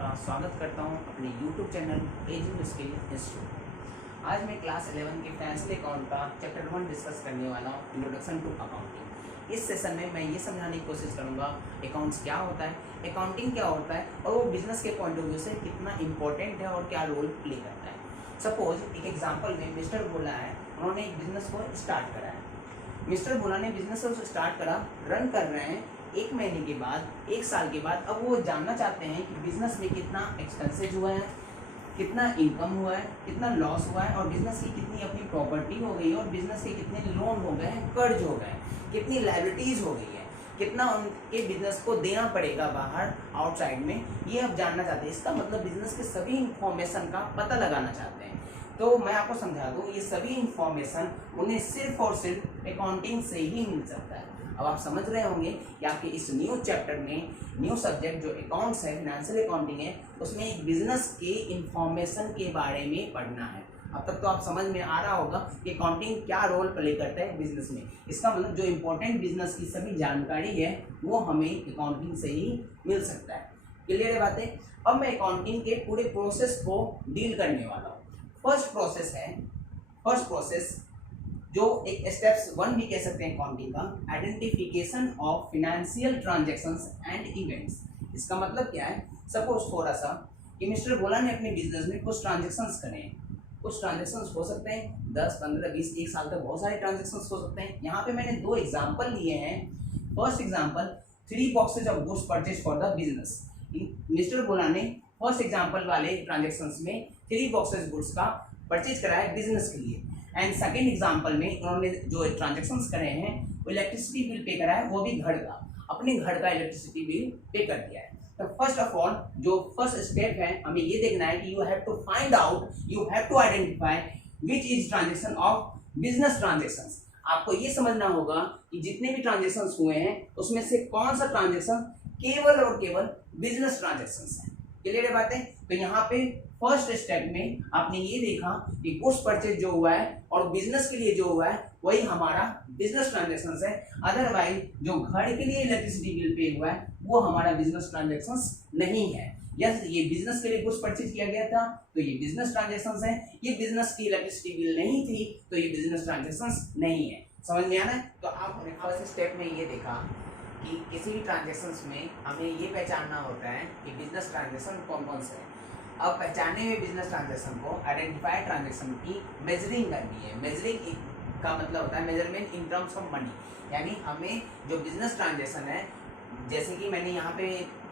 आपका स्वागत करता हूं अपने YouTube channel ageing skill institute. आज मैं क्लास 11 के फाइनेंशियल अकाउंट का चैप्टर 1 डिस्कस करने वाला हूं, इंट्रोडक्शन टू अकाउंटिंग। इस सेशन में मैं ये समझाने की कोशिश करूंगा अकाउंट्स क्या होता है, अकाउंटिंग क्या होता है और वो बिजनेस के पॉइंट ऑफ व्यू से कितना इंपॉर्टेंट है और क्या रोल प्ले करता है। सपोज एक एग्जाम्पल में मिस्टर भोला है, उन्होंने एक बिजनेस को स्टार्ट करा है। मिस्टर भोला ने बिजनेस को स्टार्ट करा, रन कर रहे हैं। एक महीने के बाद, एक साल के बाद अब वो जानना चाहते हैं कि बिजनेस में कितना एक्सपेंसेज हुआ है, कितना इनकम हुआ है, कितना लॉस हुआ है और बिजनेस की कितनी अपनी प्रॉपर्टी हो गई है और बिजनेस के कितने लोन हो गए हैं, कर्ज हो गए, कितनी लायबिलिटीज हो गई है, कितना उनके बिजनेस को देना पड़ेगा बाहर आउटसाइड में, ये अब जानना चाहते हैं। इसका मतलब बिजनेस के सभी इंफॉर्मेशन का पता लगाना चाहते हैं। तो मैं आपको समझा दूं, ये सभी इंफॉर्मेशन उन्हें सिर्फ और सिर्फ अकाउंटिंग से ही मिल सकता है। अब आप समझ रहे होंगे कि आपके इस न्यू चैप्टर में न्यू सब्जेक्ट जो अकाउंट्स है, फाइनेंशियल अकाउंटिंग है, उसमें एक बिजनेस के इंफॉर्मेशन के बारे में पढ़ना है। अब तक तो आप समझ में आ रहा होगा कि अकाउंटिंग क्या रोल प्ले करता है बिजनेस में। इसका मतलब जो इंपॉर्टेंट बिजनेस की सभी जानकारी है वो हमें अकाउंटिंग से ही मिल सकता है। क्लियर है बातें? अब मैं अकाउंटिंग के पूरे प्रोसेस को डील करने वाला हूँ। फर्स्ट प्रोसेस जो एक स्टेप्स 1 भी कह सकते हैं अकाउंटिंग का, identification of financial transactions and events. इसका मतलब क्या है? सपोज थोड़ा सा कि मिस्टर भोला ने अपने बिजनेस में कुछ ट्रांजैक्शंस करे हैं। कुछ ट्रांजैक्शंस हो सकते हैं 10, 15, 20, 1 साल तक बहुत सारे ट्रांजैक्शंस हो सकते हैं। यहाँ पे मैंने 2 एग्जाम्पल लिए हैं। First example 3 boxes of goods purchase for the business. Mister Bhola ने फर्स्ट एग्जाम्पल वाले ट्रांजेक्शन्स में 3 बॉक्सेज गुड्स का परचेज करा है बिजनेस के लिए। एंड सेकेंड एग्जाम्पल में उन्होंने जो ट्रांजेक्शन्स करे हैं वो इलेक्ट्रिसिटी बिल पे करा है, वो भी घर का, अपने घर का इलेक्ट्रिसिटी बिल पे कर दिया है। तो फर्स्ट ऑफ ऑल जो फर्स्ट स्टेप है, हमें ये देखना है कि you have to find out, you have to identify which is transaction of business transactions. आपको ये समझना होगा कि जितने भी ट्रांजेक्शंस हुए हैं उसमें से कौन सा ट्रांजेक्शन केवल और केवल बिजनेस ट्रांजेक्शंस है। क्लियर है बातें? तो यहाँ पे फर्स्ट स्टेप में आपने ये देखा कि गुड्स परचेज जो हुआ है और बिजनेस के लिए जो हुआ है वही हमारा बिजनेस ट्रांजेक्शंस है। अदरवाइज जो घर के लिए इलेक्ट्रिसिटी बिल पे हुआ है वो हमारा बिजनेस ट्रांजेक्शंस नहीं है। यस, ये बिजनेस के लिए गुड्स परचेज किया गया था तो ये बिजनेस ट्रांजेक्शंस है। ये बिजनेस की इलेक्ट्रिसिटी बिल नहीं थी तो ये बिजनेस ट्रांजेक्शंस नहीं है। समझ में आना है? तो आपने फर्स्ट स्टेप में ये देखा कि किसी भी ट्रांजेक्शन्स में हमें ये पहचानना होता है कि बिजनेस ट्रांजेक्शन कौन कौन से हैं। अब पहचानने में बिजनेस ट्रांजेक्शन को, आइडेंटिफाई ट्रांजेक्शन की मेजरिंग करनी है। मेजरिंग का मतलब होता है measurement in terms of money, यानी हमें जो बिजनेस ट्रांजेक्शन है, जैसे कि मैंने यहाँ पे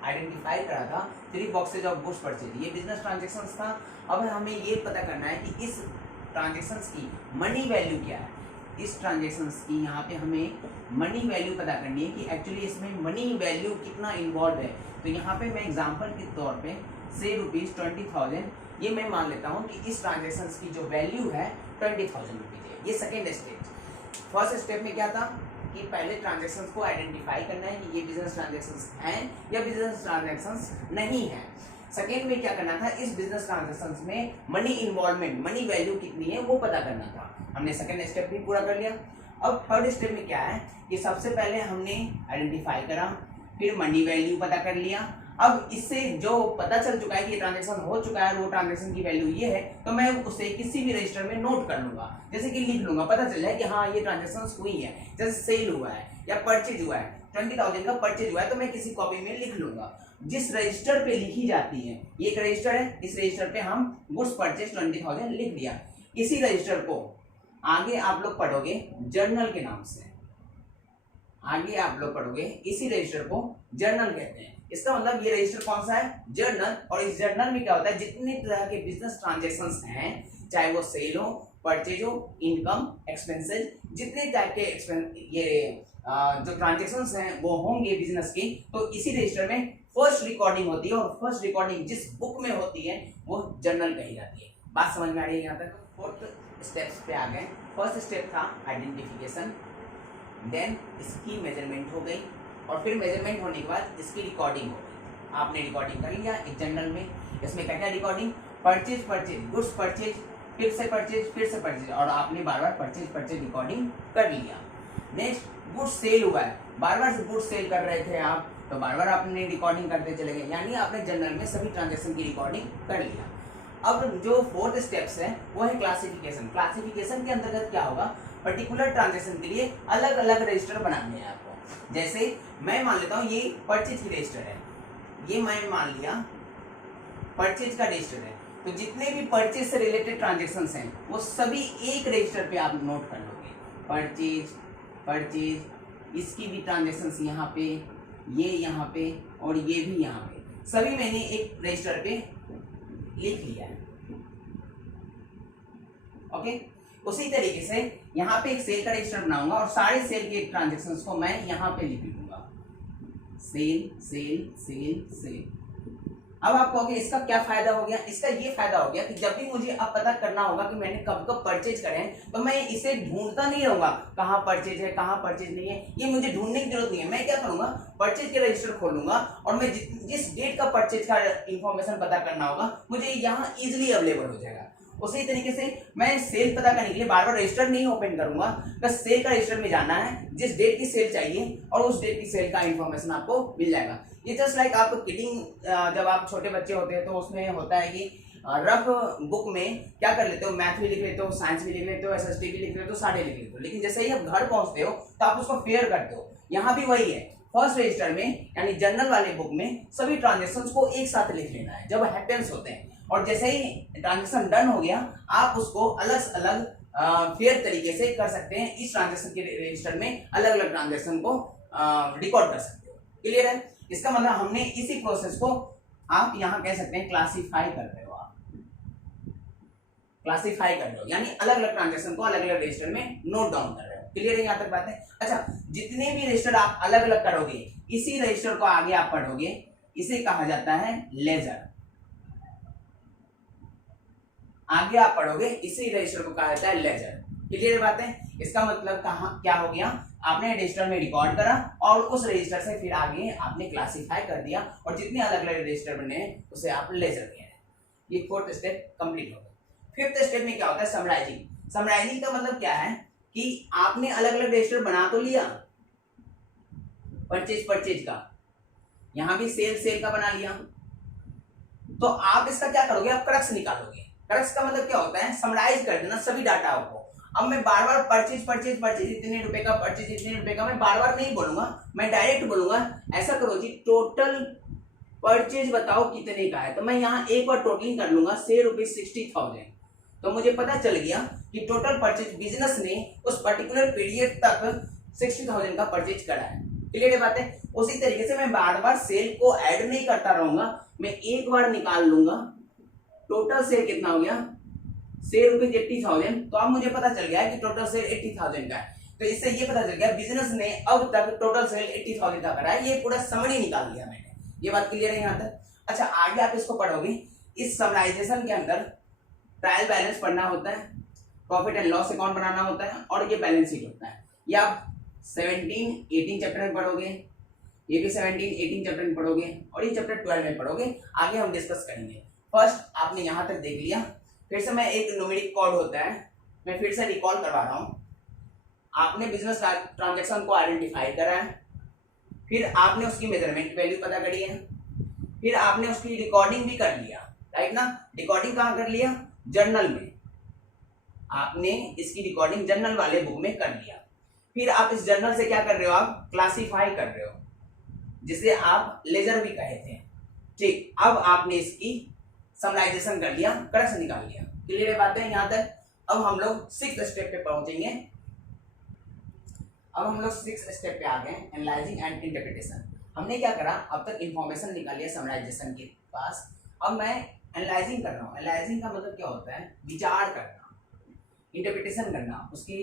आइडेंटिफाई करा था 3 बॉक्सेज ऑफ गुड्स परचेज, ये बिजनेस ट्रांजेक्शन्स था। अब हमें ये पता करना है कि इस ट्रांजेक्शन्स की मनी वैल्यू क्या है। इस ट्रांजेक्शन्स की यहाँ पे हमें मनी वैल्यू पता करनी है कि एक्चुअली इसमें मनी वैल्यू कितना इन्वॉल्व है। तो यहाँ पे मैं एग्जांपल के तौर पे से ₹20,000 ये मैं मान लेता हूँ कि इस ट्रांजेक्शन्स की जो वैल्यू है 20,000 रुपीज़ है। ये सेकेंड स्टेज। फर्स्ट स्टेप में क्या था कि पहले ट्रांजेक्शन्स को आइडेंटिफाई करना है कि ये बिजनेस ट्रांजेक्शन्स हैं या बिजनेस ट्रांजेक्शन्स नहीं है। सेकेंड में क्या करना था, इस बिजनेस ट्रांजेक्शंस में मनी इन्वॉल्वमेंट, मनी वैल्यू कितनी है वो पता करना था। हमने सेकेंड स्टेप भी पूरा कर लिया। अब थर्ड स्टेप में क्या है कि सबसे पहले हमने आइडेंटिफाई करा, फिर मनी वैल्यू पता कर लिया। अब इससे जो पता चल चुका है कि ये ट्रांजेक्शन हो चुका है, वो ट्रांजेक्शन की वैल्यू ये है, तो मैं उसे किसी भी रजिस्टर में नोट कर लूंगा। जैसे कि लिख लूंगा, पता चल जाए कि हाँ ये ट्रांजेक्शन हुई है। जैसे सेल हुआ है या परचेज हुआ है, 20,000 का परचेज हुआ है, तो मैं किसी कॉपी में लिख लूंगा। जिस रजिस्टर पे लिखी जाती है, ये एक रजिस्टर है, इस रजिस्टर पे हम गुड्स परचेज 20,000 लिख दिया। इसी रजिस्टर को आगे आप लोग पढ़ोगे जर्नल के नाम से, आगे आप लोग पढ़ोगे इसी रजिस्टर को जर्नल कहते हैं। इसका मतलब ये रजिस्टर कौन सा है? जर्नल। और इस जर्नल में क्या होता है, जितने तरह के बिजनेस ट्रांजेक्शंस हैं, चाहे वो सेल हो, परचेज हो, इनकम, एक्सपेंसेस, जितने टाइप के ये जो ट्रांजेक्शंस हैं वो होंगे बिजनेस की, तो इसी रजिस्टर में फर्स्ट रिकॉर्डिंग होती है और फर्स्ट रिकॉर्डिंग जिस बुक में होती है वो जर्नल कही जाती है। बात समझ में आ रही है? यहाँ तक फोर्थ स्टेप्स पे आ गए। फर्स्ट स्टेप था आइडेंटिफिकेशन, देन इसकी मेजरमेंट हो गई और फिर मेजरमेंट होने के बाद इसकी रिकॉर्डिंग हो गई। आपने रिकॉर्डिंग कर लिया एक जर्नल में। इसमें क्या क्या रिकॉर्डिंग? परचेज, गुड्स परचेज, फिर से परचेज और आपने बार बार परचेज रिकॉर्डिंग कर लिया। नेक्स्ट गुड्स सेल हुआ है, बार बार से गुड्स सेल कर रहे थे आप, तो बार बार आपने रिकॉर्डिंग करते चले गए, यानी आपने जनरल में सभी ट्रांजेक्शन की रिकॉर्डिंग कर लिया। अब जो फोर्थ स्टेप्स है वो है क्लासिफिकेशन। क्लासिफिकेशन के अंतर्गत क्या होगा, पर्टिकुलर ट्रांजेक्शन के लिए अलग अलग रजिस्टर बनाने हैं आपको। जैसे मैं मान लेता हूँ ये परचेज की रजिस्टर है, ये मैं मान लिया परचेज का रजिस्टर है, तो जितने भी परचेज से रिलेटेड ट्रांजेक्शन्स हैं वो सभी एक रजिस्टर पे आप नोट कर लोगे। परचेज इसकी भी ट्रांजेक्शन्स यहाँ पे, ये यहाँ पे और ये भी यहाँ पे, सभी मैंने एक रजिस्टर पे लिख लिया है। ओके, उसी तरीके से यहाँ पे एक सेल का रजिस्टर बनाऊंगा और सारे सेल के ट्रांजेक्शन्स को मैं यहाँ पे लिख दूंगा, सेल सेल सेल सेल। अब आप कहोगे इसका क्या फायदा हो गया, इसका ये फायदा हो गया कि जब भी मुझे अब पता करना होगा कि मैंने कब कब परचेज करे हैं, तो मैं इसे ढूंढता नहीं रहूंगा कहाँ परचेज है कहाँ परचेज नहीं है, ये मुझे ढूंढने की जरूरत नहीं है। मैं क्या करूंगा, परचेज के रजिस्टर खोलूंगा और मैं जिस डेट का परचेज का इंफॉर्मेशन पता करना होगा मुझे यहाँ इजिली अवेलेबल हो जाएगा। उसी तरीके से मैं सेल पता करने के लिए बार बार रजिस्टर नहीं ओपन करूंगा, बस सेल का रजिस्टर में जाना है, जिस डेट की सेल चाहिए और उस डेट की सेल का इंफॉर्मेशन आपको मिल जाएगा। ये जस्ट लाइक आपको किडिंग, जब आप छोटे बच्चे होते हैं तो उसमें होता है कि रफ बुक में क्या कर लेते हो, मैथ भी लिख लेते हो, साइंस भी लिख लेते हो, एसएसटी भी लिख लेते हो, सारे लिख लेते हो, लेकिन जैसे ही आप घर पहुंचते हो तो आप उसको फेयर करते हो। यहाँ भी वही है, फर्स्ट रजिस्टर में यानी जनरल वाले बुक में सभी ट्रांजेक्शन्स को एक साथ लिख लेना है जब हैपेंस होते हैं, और जैसे ही ट्रांजेक्शन डन हो गया आप उसको अलग अलग फेयर तरीके से कर सकते हैं। इस ट्रांजेक्शन के रजिस्टर में अलग अलग ट्रांजेक्शन को रिकॉर्ड कर सकते हो। क्लियर है? इसका मतलब हमने इसी प्रोसेस को आप यहाँ कह सकते हैं क्लासीफाई कर रहे हो, आप क्लासीफाई कर रहे हो, यानी अलग अलग ट्रांजेक्शन को अलग अलग रजिस्टर में नोट डाउन कर रहे हो। क्लियर है यहाँ तक बात है? अच्छा, जितने भी रजिस्टर आप अलग अलग करोगे इसी रजिस्टर को आगे आप पढ़ोगे, इसे कहा जाता है लेजर। आगे आप पढ़ोगे इसी रजिस्टर को कहा जाता है लेजर। क्लियर बात है? इसका मतलब क्या हो गया, आपने रजिस्टर में रिकॉर्ड करा और उस रजिस्टर से फिर आगे आपने क्लासिफाई कर दिया और जितने अलग अलग रजिस्टर बने उसे आप लेजर कह रहे हैं। ये फोर्थ स्टेप कंप्लीट हो गया। फिफ्थ स्टेप में क्या होता है, समराइजिंग। समराइजिंग का मतलब क्या है कि आपने अलग अलग रजिस्टर बना तो लिया, परचेज का, यहां भी सेल का बना लिया, तो आप इसका क्या करोगे, आप क्रक्स निकालोगे। क्रक्स का मतलब क्या होता है, समराइज कर देना सभी डाटा को। अब मैं बार बार परचेज इतने रुपए का, परचेज इतने रुपए का, मैं बार बार नहीं बोलूंगा, मैं डायरेक्ट बोलूंगा ऐसा करो जी टोटल परचेज बताओ कितने का है, तो मैं यहाँ एक बार टोटलिंग कर लूंगा, से ₹60,000, तो मुझे पता चल गया कि टोटल परचेज बिजनेस ने उस पर्टिकुलर पीरियड तक 60,000 का परचेज करा है। क्लियर है बात है? उसी तरीके से मैं बार बार सेल को ऐड नहीं करता रहूंगा, मैं एक बार निकाल लूंगा टोटल सेल कितना हो गया, ₹80,000, तो अब मुझे पता चल गया है कि टोटल सेल 80,000 का है। तो इससे ये पता चल गया बिजनेस ने अब तक टोटल सेल 80,000 का करा है। ये पूरा समरी निकाल लिया मैंने। ये बात क्लियर है यहाँ तक? अच्छा, आगे आप इसको पढ़ोगे, इस समराइजेशन के अंदर ट्रायल बैलेंस पढ़ना होता है, प्रॉफिट एंड लॉस अकाउंट बनाना होता है और ये बैलेंस शीट होता है। ये आप 17-18 चैप्टर में पढ़ोगे, ये भी 17-18 चैप्टर में पढ़ोगे और ये चैप्टर 12 में पढ़ोगे। आगे हम डिस्कस करेंगे। फर्स्ट आपने यहाँ तक देख लिया, फिर से मैं एक न्यूमेरिक कोड होता है, मैं फिर से रिकॉल करवा रहा हूँ। आपने बिजनेस ट्रांजैक्शन को आइडेंटिफाई करा है, फिर आपने उसकी मेजरमेंट वैल्यू पता करी है, फिर आपने उसकी रिकॉर्डिंग भी कर लिया, राइट ना? रिकॉर्डिंग कहाँ कर लिया, जर्नल में। आपने इसकी रिकॉर्डिंग जर्नल वाले बुक में कर लिया। फिर आप इस जर्नल से क्या कर रहे हो, आप क्लासीफाई कर रहे हो, जिसे आप लेजर भी कहे थे। ठीक, अब आपने इसकी समराइजेशन कर लिया, क्रक्स निकाल लिया। क्लियर है बातें यहाँ तक? अब हम लोग 6th स्टेप पे पहुंचेंगे। अब हम लोग 6th स्टेप पे आ गए, एनालाइजिंग एंड इंटरप्रिटेशन। हमने क्या करा, अब तक इंफॉर्मेशन निकाल लिया समराइजेशन के पास, अब मैं एनालाइजिंग कर रहा हूँ। एनालाइजिंग का मतलब क्या होता है, विचार करना, इंटरप्रिटेशन करना, उसकी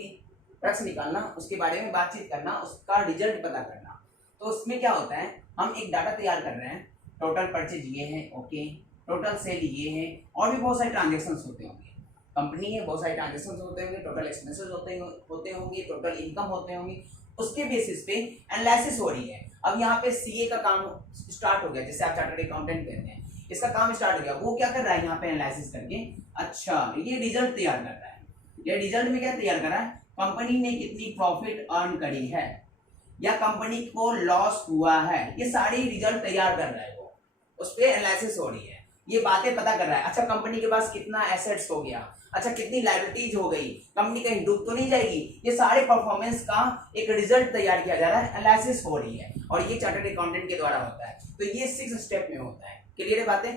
क्रक्स निकालना, उसके बारे में बातचीत करना, उसका रिजल्ट पता करना। तो उसमें क्या होता है, हम एक डाटा तैयार कर रहे हैं, टोटल परचेज ये है, ओके, टोटल सेल ये है, और भी बहुत सारे ट्रांजेक्शन्स होते होंगे, कंपनी है, बहुत सारे ट्रांजेक्शन्स होते होंगे, टोटल एक्सपेंसेस होते होंगे, टोटल इनकम होते होंगे। उसके बेसिस पे एनालिसिस हो रही है। अब यहाँ पे सीए का काम स्टार्ट हो गया, जैसे आप चार्टर्ड अकाउंटेंट कहते हैं, इसका काम स्टार्ट हो गया। वो क्या कर रहा है यहाँ पे एनालिसिस करके, अच्छा ये रिजल्ट तैयार कर रहा है। ये रिजल्ट में क्या तैयार कर रहा है, कंपनी ने कितनी प्रॉफिट अर्न करी है, या कंपनी को लॉस हुआ है, ये सारी रिजल्ट तैयार कर रहा है वो, उस पर एनालिसिस हो रही है, ये बातें पता कर रहा है। अच्छा कंपनी के पास कितना एसेट्स हो गया, अच्छा कितनी लायबिलिटीज हो गई, कंपनी कहीं डूब तो नहीं जाएगी, ये सारे परफॉर्मेंस का एक रिजल्ट तैयार किया जा रहा है, एनालिसिस हो रही है, और ये चार्टर्ड अकाउंटेंट के द्वारा होता है। तो ये 6 स्टेप में होता है। क्लियर है बातें।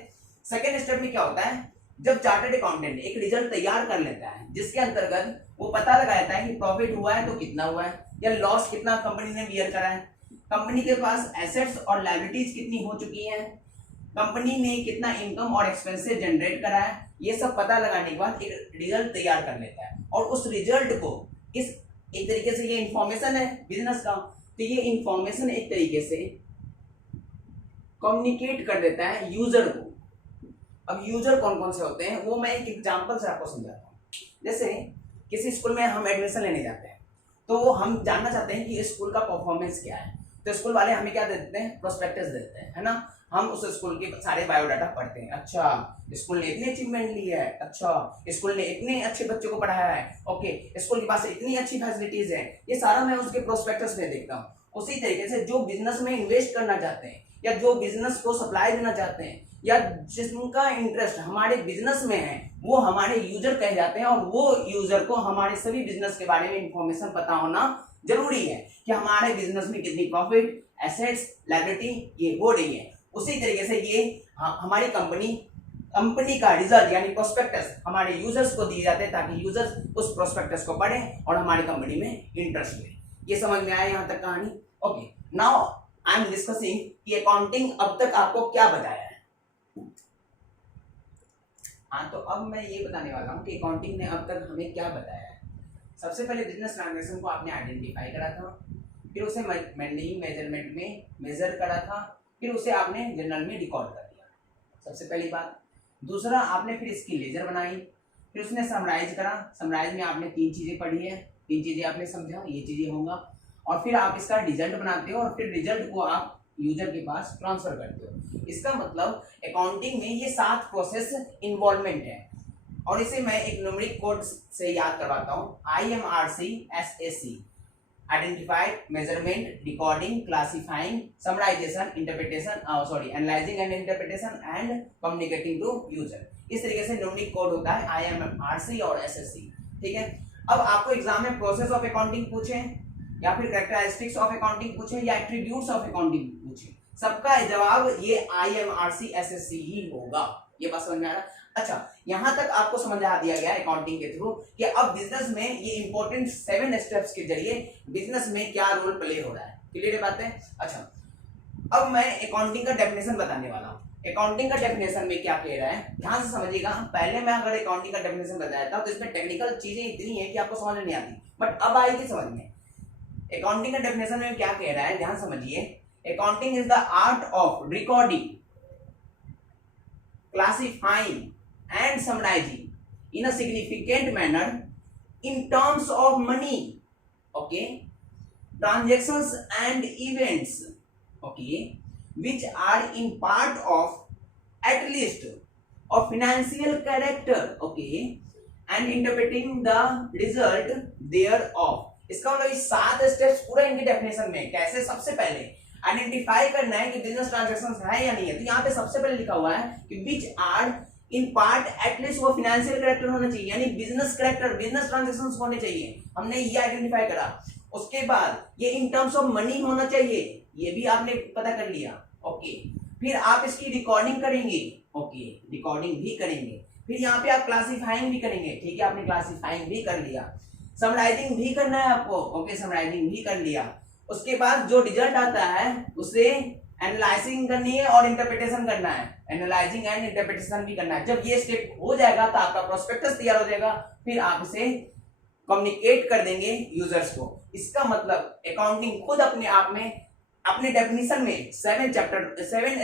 सेकेंड स्टेप में क्या होता है, जब चार्टर्ड अकाउंटेंट एक रिजल्ट तैयार कर लेता है जिसके अंतर्गत वो पता लगाता है कि प्रॉफिट हुआ है तो कितना हुआ है, या लॉस कितना कंपनी ने बियर करा है, कंपनी के पास एसेट्स और लायबिलिटीज कितनी हो चुकी हैं, कंपनी ने कितना इनकम और एक्सपेंसेस जनरेट करा है, ये सब पता लगाने के बाद एक रिजल्ट तैयार कर लेता है, और उस रिजल्ट को इस एक तरीके से, ये इंफॉर्मेशन है बिजनेस का, तो ये इंफॉर्मेशन एक तरीके से कम्युनिकेट कर देता है यूजर को। अब यूजर कौन कौन से होते हैं वो मैं एक एग्जांपल से आपको समझाता हूँ। जैसे किसी स्कूल में हम एडमिशन लेने जाते हैं, तो हम जानना चाहते हैं कि स्कूल का परफॉर्मेंस क्या है, तो स्कूल वाले हमें क्या देते हैं, प्रोस्पेक्टस देते हैं, है ना। हम उस स्कूल के सारे बायोडाटा पढ़ते हैं, अच्छा स्कूल ने इतनी अचीवमेंट ली है, अच्छा स्कूल ने इतने अच्छे बच्चों को पढ़ाया है, ओके स्कूल के पास इतनी अच्छी फैसिलिटीज है, ये सारा मैं उसके प्रोस्पेक्टस में देखता हूँ। उसी तरीके से जो बिजनेस में इन्वेस्ट करना चाहते हैं, या जो बिजनेस को सप्लाई देना चाहते हैं, या जिनका इंटरेस्ट हमारे बिजनेस में है, वो हमारे यूजर कह जाते हैं, और वो यूजर को हमारे सभी बिजनेस के बारे में इंफॉर्मेशन पता होना जरूरी है कि हमारे बिजनेस में कितनी प्रॉफिट, एसेट्स, लायबिलिटी ये हो रही है। उसी तरीके से ये हमारी कंपनी का रिजल्ट यानी प्रोस्पेक्टस हमारे यूजर्स को दिए जाते हैं, ताकि यूजर्स उस प्रोस्पेक्टस को पढ़ें और हमारी कंपनी में इंटरेस्ट लें। ये समझ में आया यहाँ तक कहानी। Okay, now I am discussing कि अकाउंटिंग अब तक आपको क्या बताया है। हाँ, तो अब मैं ये बताने वाला हूँ कि अकाउंटिंग ने अब तक हमें क्या बताया है। सबसे पहले बिजनेस ट्रांजैक्शन को आपने आइडेंटिफाई करा था, फिर उसे मैंडेटिंग मेजरमेंट में मेजर करा था, फिर उसे आपने जर्नल में रिकॉर्ड कर दिया, सबसे पहली बात। दूसरा, आपने फिर इसकी लेजर बनाई, फिर उसने समराइज करा, समराइज में आपने 3 चीज़ें पढ़ी है, 3 चीज़ें आपने समझा, ये चीज़ें होंगे, और फिर आप इसका रिजल्ट बनाते हो, और फिर रिजल्ट को आप यूजर के पास ट्रांसफर करते हो। इसका मतलब अकाउंटिंग में ये 7 प्रोसेस इन्वॉल्वमेंट है, और इसे मैं एक न्यूमेरिक कोड से याद करवाता हूँ, IMRC SAC, identified, measurement, recording, classifying, summarisation, interpretation, analysing and interpretation and communicating to user. इस तरीके से न्यूमेरिक कोड होता है IMRC और SSC। ठीक है, अब आपको एग्जाम में प्रोसेस ऑफ अकाउंटिंग पूछे, या फिर कैरेक्टरिस्टिक्स ऑफ अकाउंटिंग पूछे, या एट्रीब्यूट्स ऑफ अकाउंटिंग पूछे, सबका जवाब ये IMRC SSC ही होगा। ये बात समझ में आ रहा है। अच्छा, यहां तक आपको समझा दिया गया है अकाउंटिंग के थ्रू कि अब बिजनेस में ये इंपॉर्टेंट 7 स्टेप्स के जरिए बिजनेस में क्या रोल प्ले हो रहा है। क्लियर है बातें। अच्छा, अब मैं अकाउंटिंग का डेफिनेशन बताने वाला हूँ। अकाउंटिंग का डेफिनेशन में क्या कह रहा है, ध्यान से समझिएगा। पहले मैं अगर अकाउंटिंग का डेफिनेशन बताया था तो इसमें टेक्निकल चीजें इतनी है कि आपको समझ नहीं आती, बट अब आएगी समझ में। अकाउंटिंग का डेफिनेशन में क्या कह रहा है, ध्यान समझिए। Accounting is the art of recording, classifying and summarizing in a significant manner in terms of money, okay, transactions and events, okay, which are in part of at least of financial character, okay, and interpreting the result thereof। इसका मतलब इस 7 steps पूरा इनके definition में कैसे, सबसे पहले identify करना है कि बिजनेस ट्रांजैक्शंस है या नहीं है। तो यहाँ पे सबसे पहले लिखा हुआ है कि which are in part at least वो फाइनेंशियल कैरेक्टर होना चाहिए, यानी बिजनेस कैरेक्टर, बिजनेस ट्रांजैक्शंस होने चाहिए, हमने ये आइडेंटिफाई करा। उसके बाद ये इन टर्म्स ऑफ मनी होना चाहिए, ये भी आपने पता कर लिया, ओके। फिर आप इसकी रिकॉर्डिंग करेंगे, ओके, रिकॉर्डिंग भी करेंगे। फिर यहाँ पे आप क्लासिफाइंग भी करेंगे, ठीक है, आपने क्लासिफाइंग भी कर लिया। समराइजिंग भी करना है आपको, ओके, समराइजिंग भी कर लिया। उसके बाद जो रिजल्ट आता है उसे एनालाइजिंग करनी है और इंटरप्रिटेशन करना है, एनालाइजिंग एंड इंटरप्रिटेशन भी करना है। जब ये स्टेप हो जाएगा तो आपका प्रोस्पेक्टस तैयार हो जाएगा, फिर आप इसे कम्युनिकेट कर देंगे यूजर्स को। इसका मतलब अकाउंटिंग खुद अपने आप में अपने डेफिनेशन में 7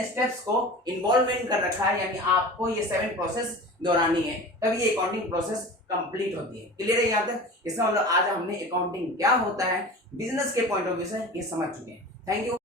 स्टेप्स को इन्वॉल्वमेंट कर रखा है, यानी आपको ये 7 प्रोसेस दोहरानी है, तब ये अकाउंटिंग प्रोसेस कंप्लीट होती है। क्लियर है यहाँ तक। इसका मतलब आज हमने अकाउंटिंग क्या होता है बिजनेस के पॉइंट ऑफ व्यू से ये समझ चुके हैं। Thank you.